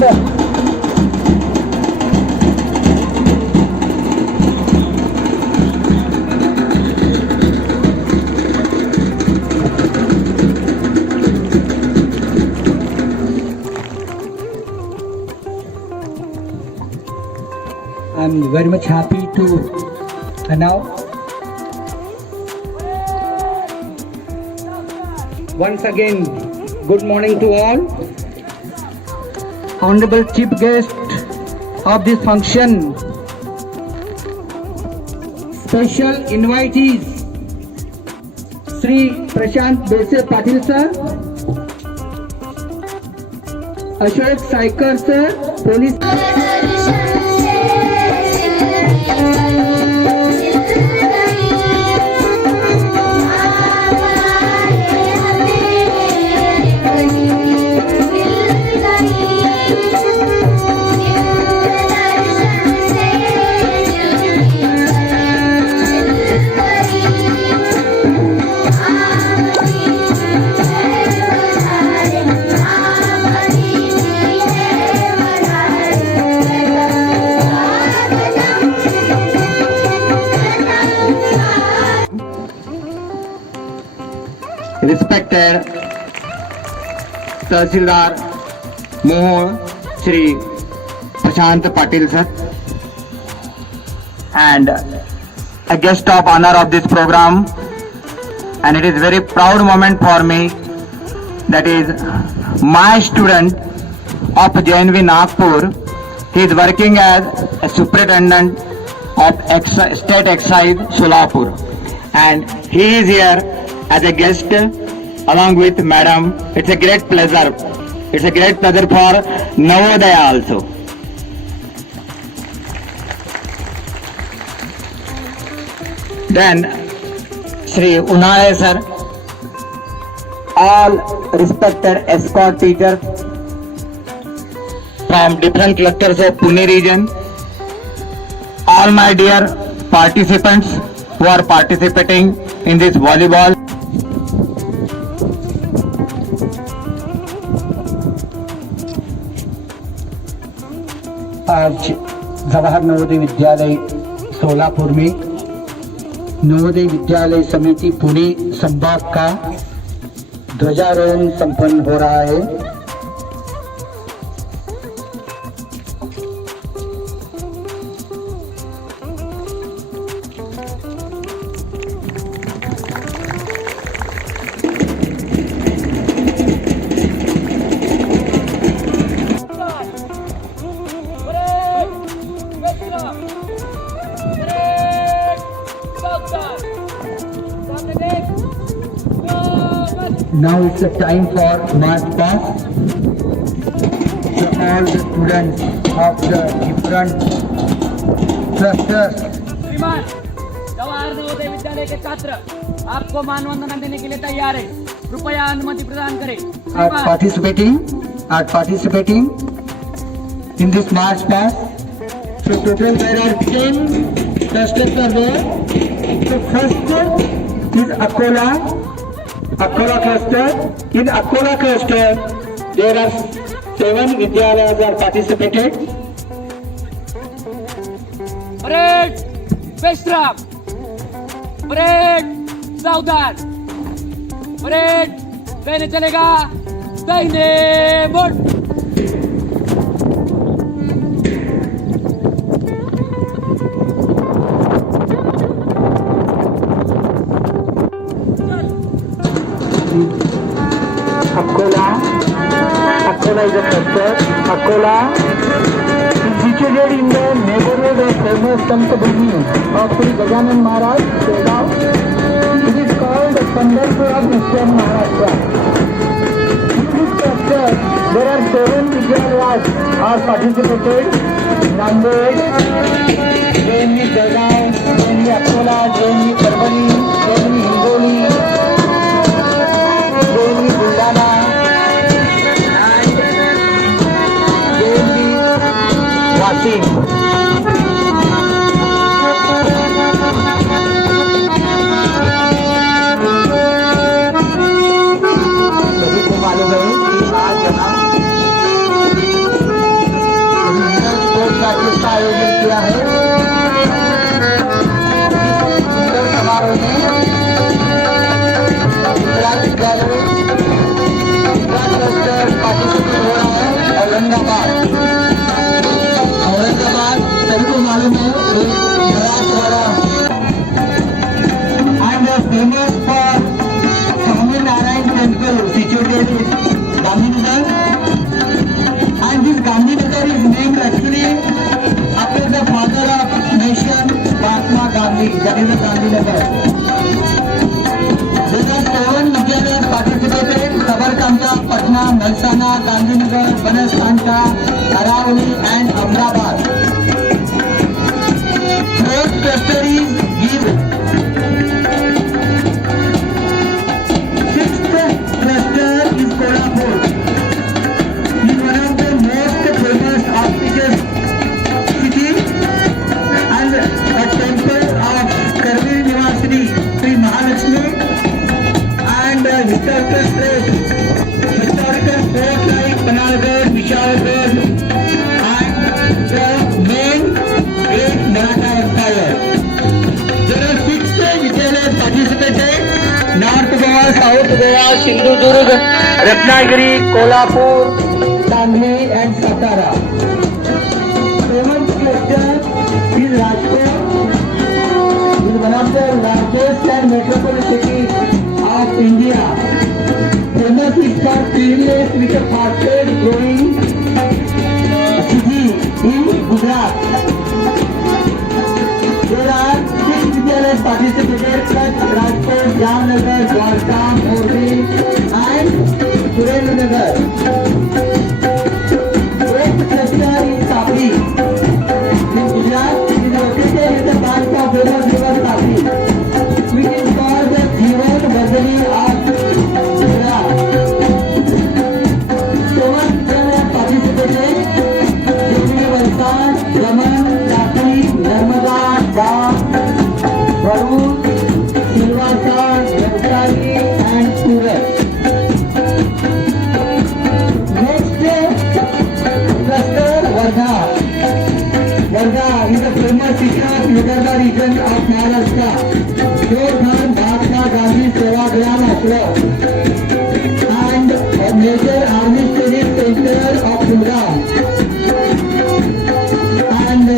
सुंदर. I'm very much happy to announce once again, good morning to all. Honorable Chief Guest of this function, special invitees, Sri Prashant Bese Patil sir, Ashok Saikar sir, Police. Respected Tahsildar Mohol Shri Prashant Patil sir, and a guest of honor of this program, and it is very proud moment for me, that is my student of JNV Nagpur. He is working as a superintendent of State Excise Solapur, and he is here as a guest along with madam. It's a great pleasure. It's a great pleasure for Navodaya also. Then Sri Unale sir, all respected escort teachers from different clusters of Pune region, all my dear participants who are participating in this volleyball. आज जवाहर नवोदय विद्यालय सोलापुर में नवोदय विद्यालय समिति पुणे संभाग का ध्वजारोहण संपन्न हो रहा है. Now it's the time for march past. So all the students of the different clusters. श्रीमान, जवाहर नवोदय विद्यालय के छात्र आपको मानवंदना देने के लिए तैयार है. कृपया अनुमति प्रदान करें. Are participating in this march past. So total there are 10 clusters are there. So first is Akola cluster. In Akola cluster, there are 7 Vidyalayas are participated. Parade, Vestram. Parade, सावधान. परेड कहने चलेगा दाहिने मुड़. Akola is a cluster. Akola is situated in the neighborhood of famous Sant Bhumi of Sri Gajanan Maharaj, Selgaon. It is called the Pandharpur of Eastern Maharashtra. In this cluster, there are 7 Vidyalayas are participated. Nanded, JNV Selgaon, JNV Akola, JNV Parbhani, JNV Hingoli, JNV Buldana, Wasim. सभी को मालूम है कि आज यहाँ matches का आयोजन किया है। इस सुंदर समारोह में गुजरात विद्यालय पार्टिसिपेट हो रहा है। औरंगाबाद सभी को मालूम है and famous for Swami Narayan temple situated in Gandhinagar, and this Gandhinagar is named actually after the father of nation Mahatma Gandhi, that is the Gandhinagar. There are 7 Vidyalayas participated: Sabarkantha, Patna, Nalsana, Gandhinagar, Banaskantha, Aravalli and Ahmedabad. Fourth cluster is given. Sixth cluster is Kolhapur. He is one of the most famous auspicious city and a temple of Karvir Nivasini, Sri Mahalakshmi, and historical place, historical spots like Panagarh, Vishalgarh, and the main great Maratha Empire. There are 6 Vidyalayas participated: North Goa, South Goa, Sindhudurg, Ratnagiri, Kolhapur, Sangli and Satara. 7th cluster is Rajkot. It is one of the largest and metropolitan cities of India. Famous is for cleanliness with the fastest growing city in Gujarat. There are 6 Vidyalayas participated plus Rajkot, Jamnagar, Dwarka, Morbi and Surendranagar. 8th cluster is Tapri. In Gujarat, it is located in the bank of famous river Tapri, which is called the Jeevan Vadani of Gujarat. 7th Vidyalayas participated: Devi, Valsad, Raman, Tapri, Narmada, Dam, Bharuch, Silvassa, Navsari and Surat. Next cluster, Wardha. Wardha is a famous city of Vidarbha region of Maharashtra. Jodhan Mahatma Gandhi Sevagram Ashram and a major army training center of Gurgaon. And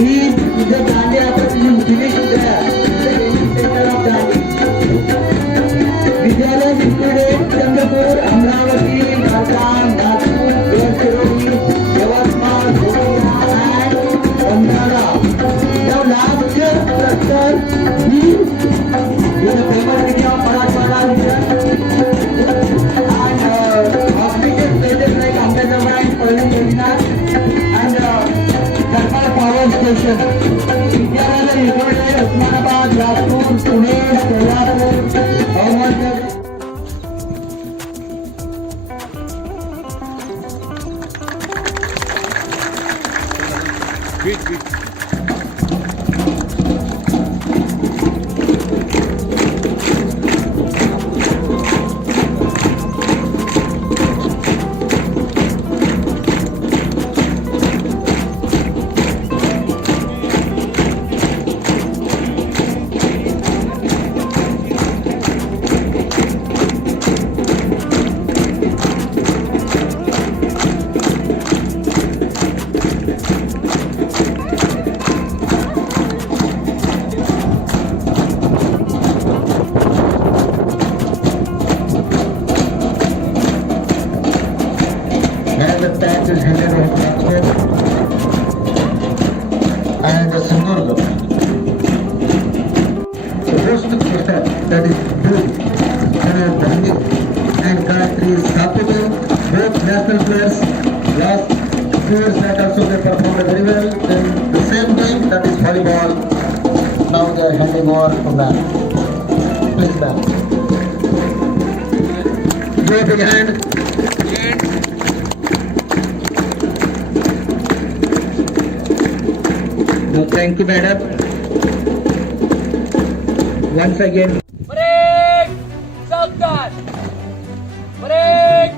is the Gandhi Opposition finished there, the training center of Gandhi. Vidyalayas included Chandrapur, Amravati, Nalgan, Nagpur, Gadchiroli, Yavatmal, Gurgaon and Bandara. Now last cluster is the famous city of Marathwada region and auspicious places like Ahmedabad and Palani and Karpal Power Station. Vidyalayas are included Osmanabad, Rajpur, Pune, Kolhapur, Ahmedabad. And the tax is handed over Rajkot and Sindhudurg. The first cluster, that is Dhul, Gandhi and Gayatri Sapito, both national players, last players that also they performed very well. Then the same game, that is volleyball. Now they are handing over to ma'am. Please ma'am. Give a big hand. No, thank you, madam. Once again. Break! Southern! Break!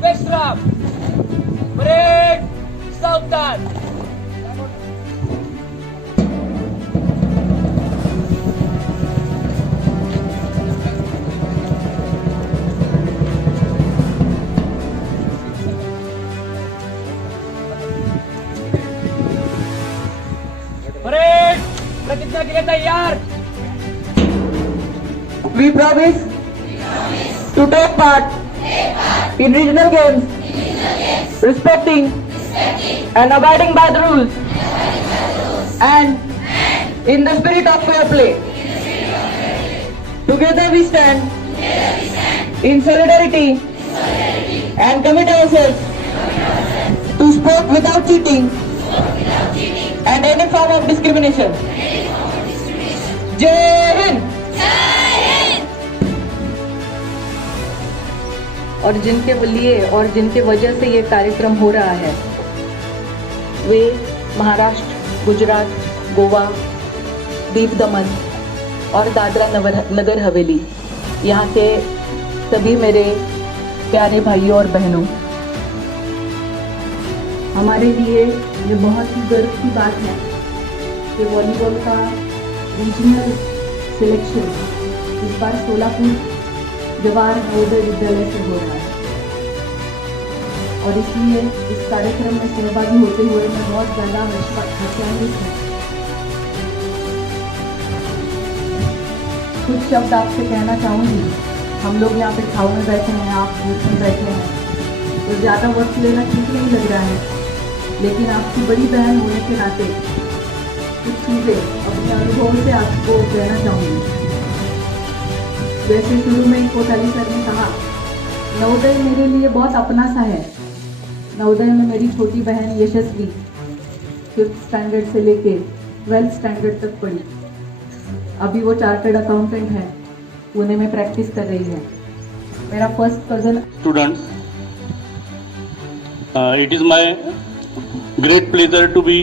Western! Break! Southern! स्पर्धा के लिए तैयार। We promise to take part in regional games, respecting and abiding by the rules, and in the spirit of fair play. Together we stand in solidarity and commit ourselves to sport without cheating and any form of discrimination. Jai Hind! और जिनके लिए और जिनके वजह से ये कार्यक्रम हो रहा है वे महाराष्ट्र, गुजरात, गोवा, दीव दमन और दादरा नगर हवेली, यहाँ के सभी मेरे प्यारे भाइयों और बहनों, हमारे लिए ये बहुत ही गर्व की बात है कि वॉलीबॉल का रीजनल सिलेक्शन इस बार सोलापुर जवाहर नवोदय विद्यालय से हो रहा है और इसलिए इस कार्यक्रम में सहभागी होते हुए मैं बहुत ज़्यादा हर्षान्वित हूँ। कुछ शब्द आपसे कहना चाहूँगी। हम लोग यहाँ पे छाव में बैठे हैं, आप बूथ में बैठे हैं, तो ज़्यादा वक्त लेना ठीक नहीं लग रहा है, लेकिन आपकी बड़ी बहन होने के नाते कुछ चीज़ें अपने अनुभव से आपको कहना चाहूँगी। जैसे शुरू में कोठारी सर ने कहा, नवोदय मेरे लिए बहुत अपना सा है। नवोदय में मेरी छोटी बहन यशस्वी 5th स्टैंडर्ड से लेके 12th स्टैंडर्ड तक पढ़ी। अभी वो चार्टर्ड अकाउंटेंट है, पुणे में प्रैक्टिस कर रही है। मेरा first cousin Students, it is my great pleasure to be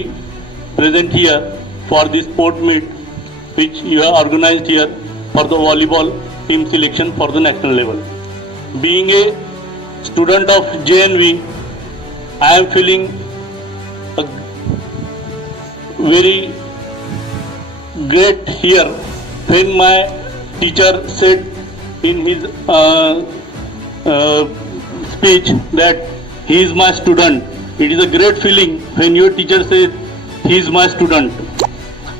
present here for this sport meet which you have organized here for the volleyball team selection for the national level. Being a student of JNV, I am feeling a very great here when my teacher said in his speech that he is my student. It is a great feeling when your teacher says he is my student.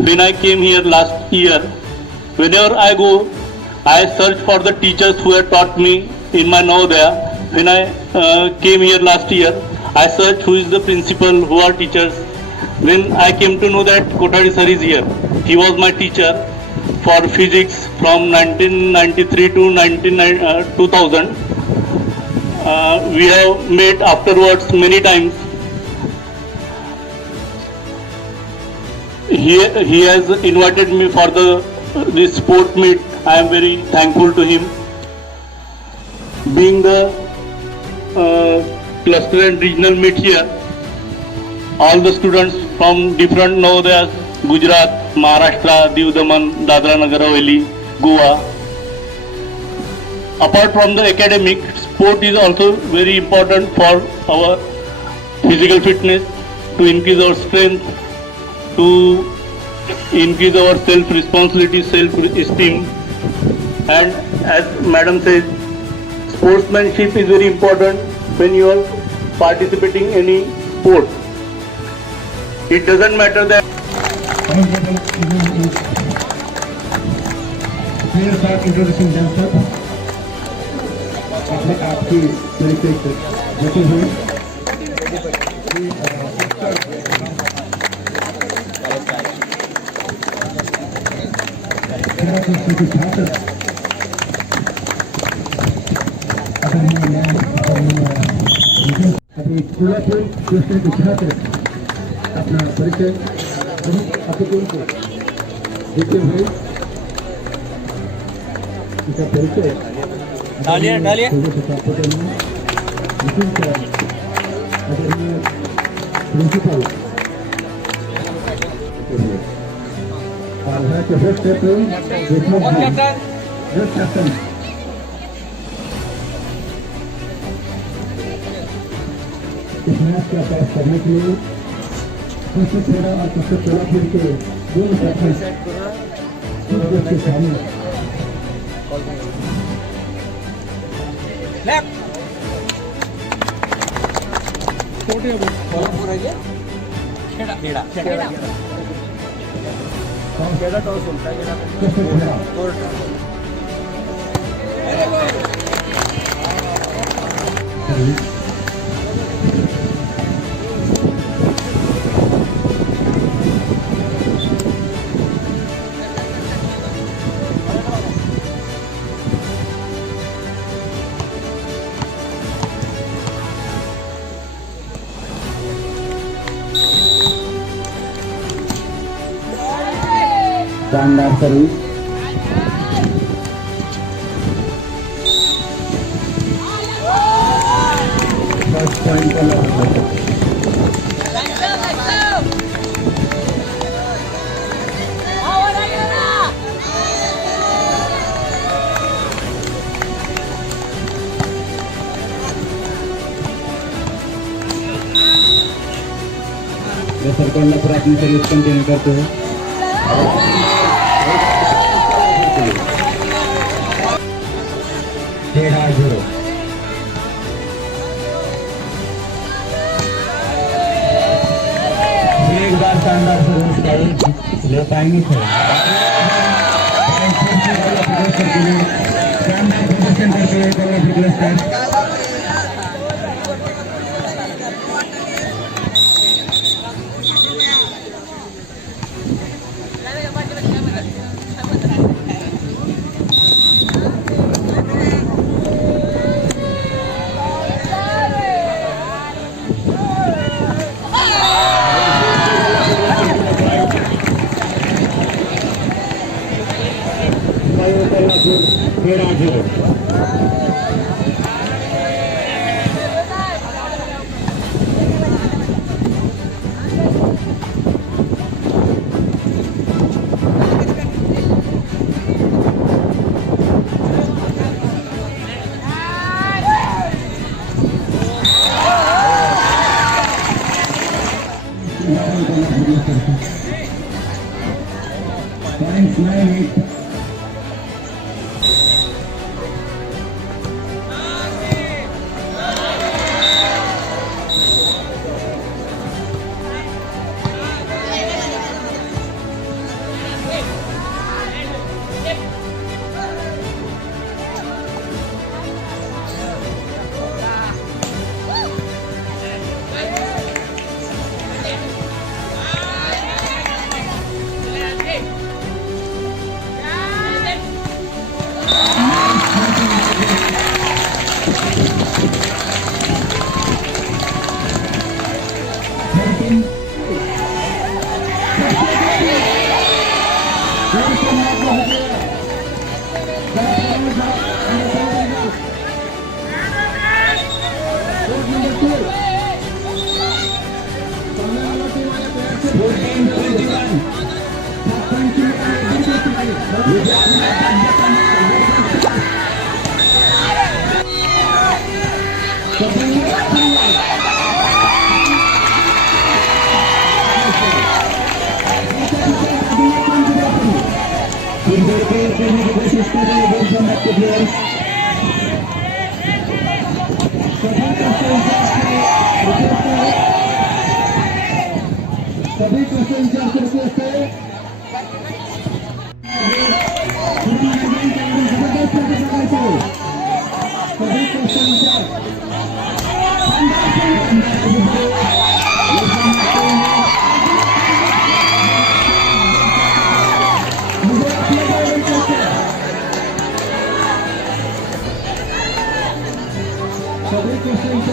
When I came here last year, whenever I go, I search for the teachers who have taught me in my Navodaya. When I came here last year, I searched who is the principal, who are teachers. When I came to know that Kothari sir is here, he was my teacher for physics from 1993 to 2000. We have met afterwards many times. He has invited me for this sport meet. I am very thankful to him. Being the cluster and regional meet here, all the students from different Navodayas, Gujarat, Maharashtra, Diu Daman, Dadra Nagar Haveli, Goa. Apart from the academic, sport is also very important for our physical fitness, to increase our strength, to increase our self-responsibility, self-esteem. And as Madam said, sportsmanship is very important when you are participating in any sport. It doesn't matter that players are introducing themselves. अपने आप की तरीके से देते हुए छात्र अभी Solapur cluster के छात्र अपना परिचय अपने को देते हुए इसका परिचय डालिए प्रिंसिपल और है कि होस्ट कैप्टन इस मैच का पास करने के लिए सबसे छोटा और सबसे छोटा फिर के दोनों कैप्टन के सामने शानदार सर्विस फर्स्ट पॉइंट पर लगा सरकार पूरा अपनी सर्विस कंटिन्यू करते हैं 13-0 एक बार शानदार सर्विस का ले पाएंगे शानदार प्रदर्शन करते हुए कोल्हापुर स्टार Points 9-8. सभी question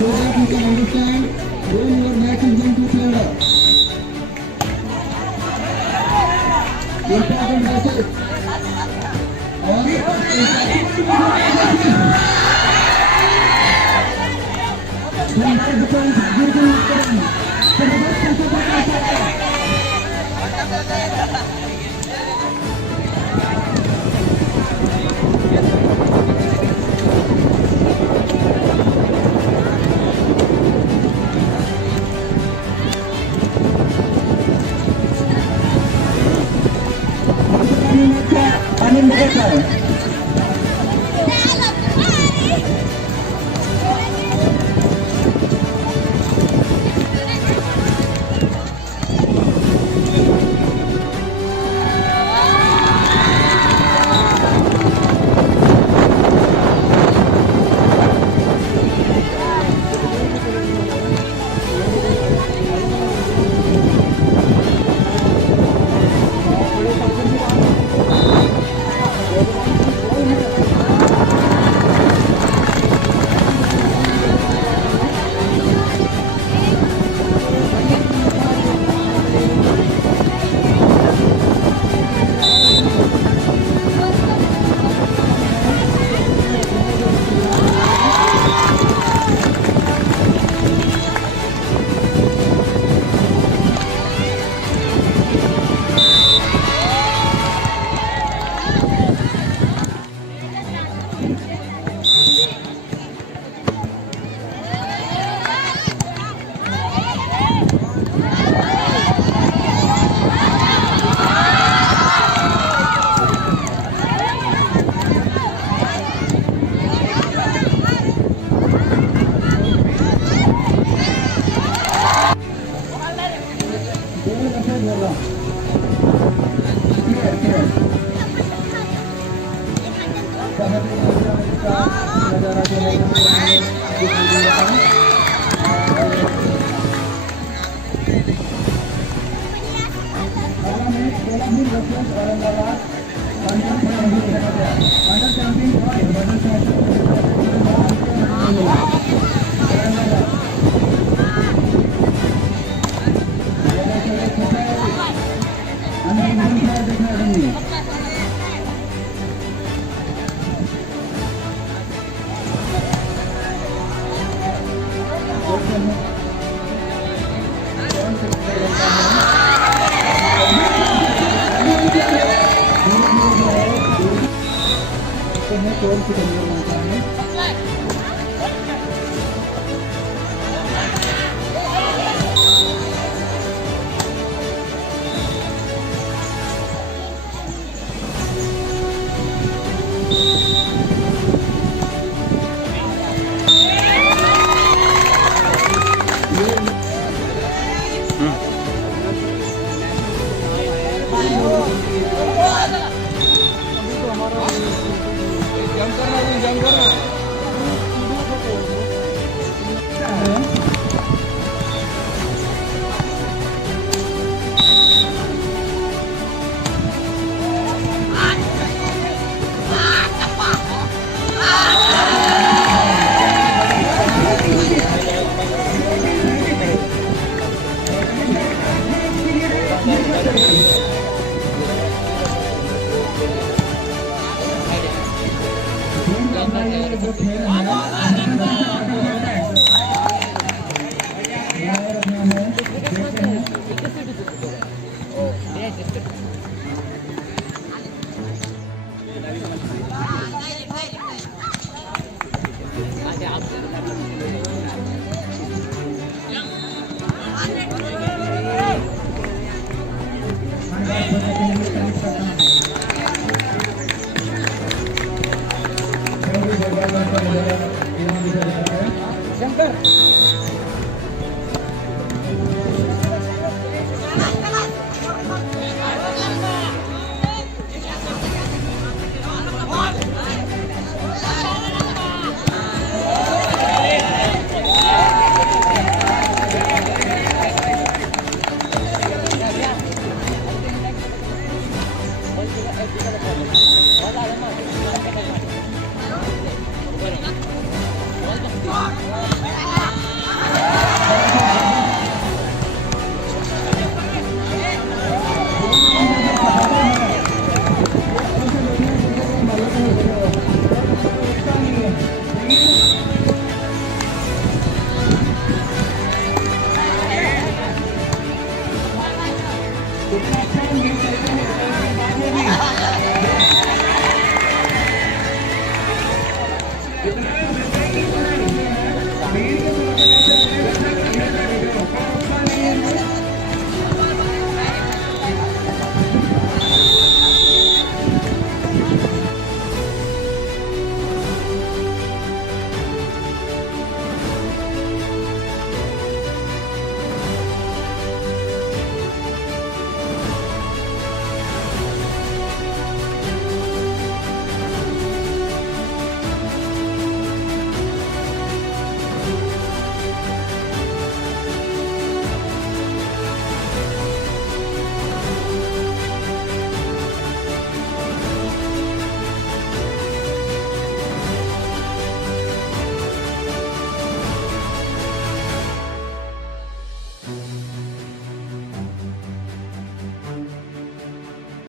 so that you can understand when your match is going to play out. Important message. आनंद इतना